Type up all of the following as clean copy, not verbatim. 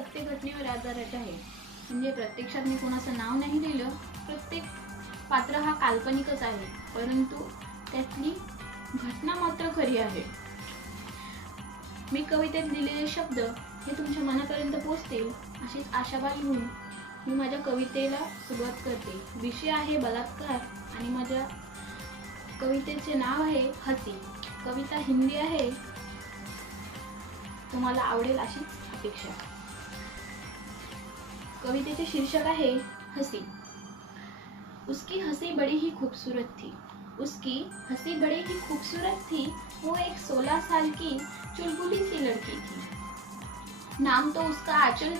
सत्य घटनेवर आधारित आहे. म्हणजे प्रत्यक्षात मी कोणाचं नाव नाही लिहिलं. प्रत्येक पात्र हा काल्पनिकच आहे, परंतु त्यातली घटना मात्र खरी आहे. मी कवितेत लिहिलेले शब्द हे तुमच्या मनापर्यंत पोहोचतील अशीच आशा बाळगून मी माझ्या कवितेला सुरुवात करते. विषय आहे बलात्कार आणि माझ्या कवितेचे नाव आहे हसी. कविता हिंदी आहे, तुम्हाला आवडेल अशी अपेक्षा. कवितेचे शीर्षक आहे हसी. उसकी हंसी बड़ी ही खूबसूरत थी. उसकी हंसी बड़ी ही खूबसूरत थी. वो एक 16 साल की चुलबुली सी लड़की थी. नाम तो उसका आंचल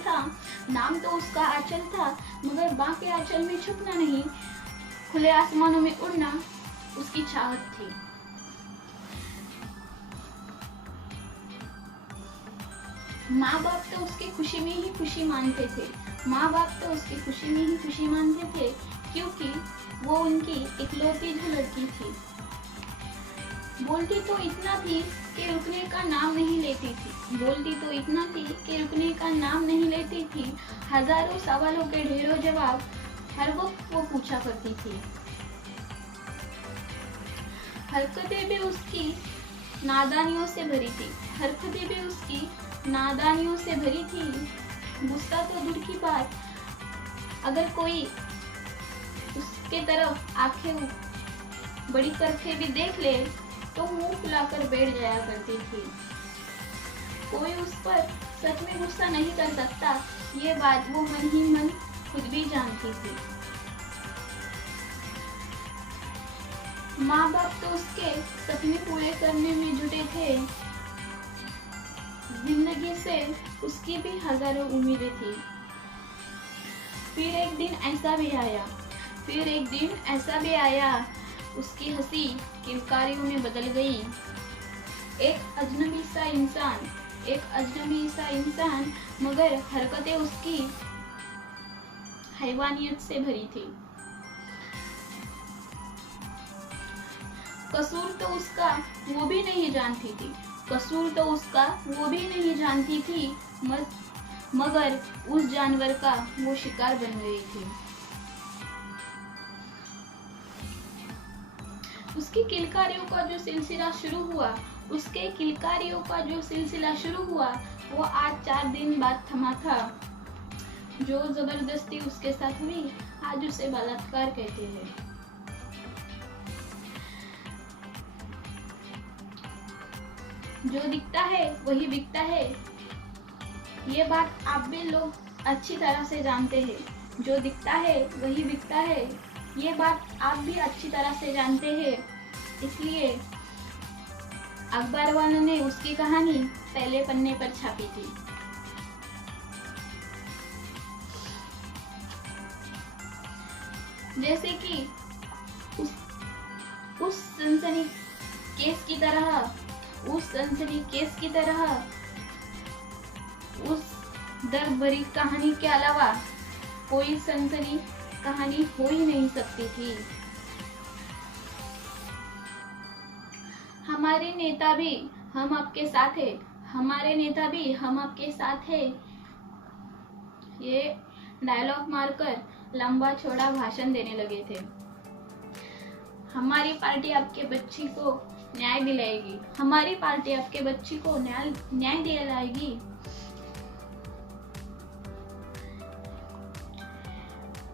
था, मगर बाकी आंचल में छुपना नहीं, खुले आसमानों में उड़ना उसकी चाहत थी. माँ बाप तो उसकी खुशी में ही खुशी मानते थे, क्योंकि वो उनकी इकलौती जो लड़की थी. बोलती तो इतना थी कि रुकने का नाम नहीं लेती थी. हजारों सवालों के ढेरों जवाब हर वक्त वो पूछा करती थी. हरकतें भी उसकी नादानियों से भरी थी. गुस्सा तो दूर की बात, अगर कोई उसके तरफ आंखें बड़ी करके भी देख ले तो मुंह फुलाकर बैठ जाया करती थी. कोई उस पर सच में गुस्सा नहीं कर सकता, ये बात वो मन ही मन खुद भी जानती थी. माँ बाप तो उसके सपने पूरे करने में जुटे थे. जिंदगी से उसकी भी हजारों उम्मीदें थी. फिर एक दिन ऐसा भी आया, उसकी हंसी किलकारियों में बदल गई. एक अजनबी सा इंसान, मगर हरकतें उसकी हैवानियत से भरी थी. कसूर तो उसका वो भी नहीं जानती थी, मगर उस जानवर का वो शिकार बन गई थी. उसके किलकारियों का जो सिलसिला शुरू हुआ वो आज 4 दिन बाद थमा था. जो जबरदस्ती उसके साथ हुई आज उसे बलात्कार कहते हैं. जो दिखता है वही बिकता है, ये बात आप भी लोग अच्छी तरह से जानते हैं. जो दिखता है वही बिकता है, ये बात आप भी अच्छी तरह से जानते हैं. इसलिए अखबार वालों ने उसकी कहानी पहले पन्ने पर छापी थी. जैसे कि उस सनसनी केस की तरह उस दर्द भरी कहानी के अलावा कोई सनसनी कहानी हो ही नहीं सकती थी. हमारे नेता भी हम आपके साथ है. ये डायलॉग मारकर लंबा चौड़ा भाषण देने लगे थे. हमारी पार्टी आपके बच्ची को न्याय दिलाएगी.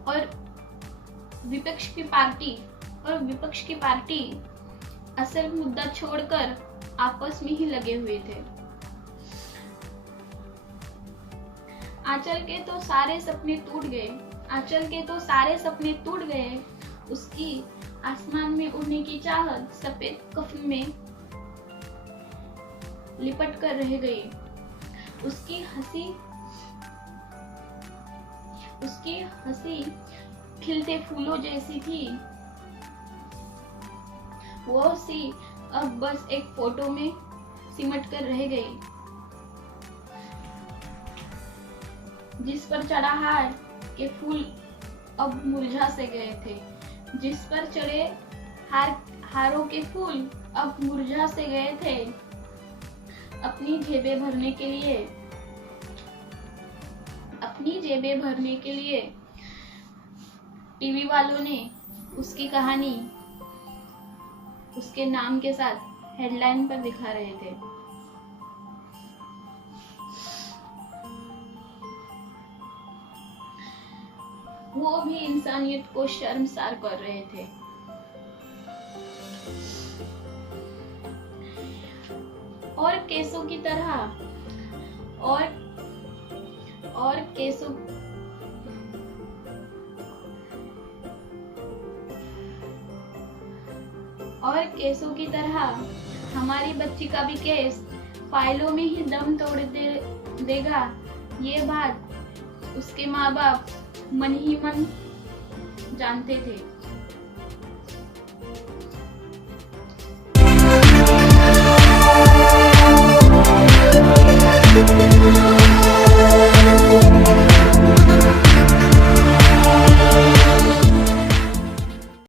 और विपक्ष की पार्टी असल मुद्दा छोड़कर आपस में ही लगे हुए थे. आंचल के तो सारे सपने टूट गए. उसकी आसमान में उड़ने की चाहत सफेद कफन में लिपट कर रह गई. उसकी हंसी खिलते फूलों जैसी थी. वो सी अब बस एक फोटो में सिमट कर रह गई. जिस पर चढ़ा हार के फूल अब मुरझा से गए थे. जिस पर चढ़े हारों के फूल अब मुरझा से गए थे. अपनी जेबें भरने के लिए जेबें भरने के लिए टीवी वालों ने उसकी कहानी उसके नाम के साथ हेडलाइन पर दिखा रहे थे। वो भी इंसानियत को शर्मसार कर रहे थे। और केसों की तरह केसों की तरह हमारी बच्ची का भी केस फाइलों में ही दम तोड़ देगा, ये बात उसके माँ बाप मन ही मन जानते थे।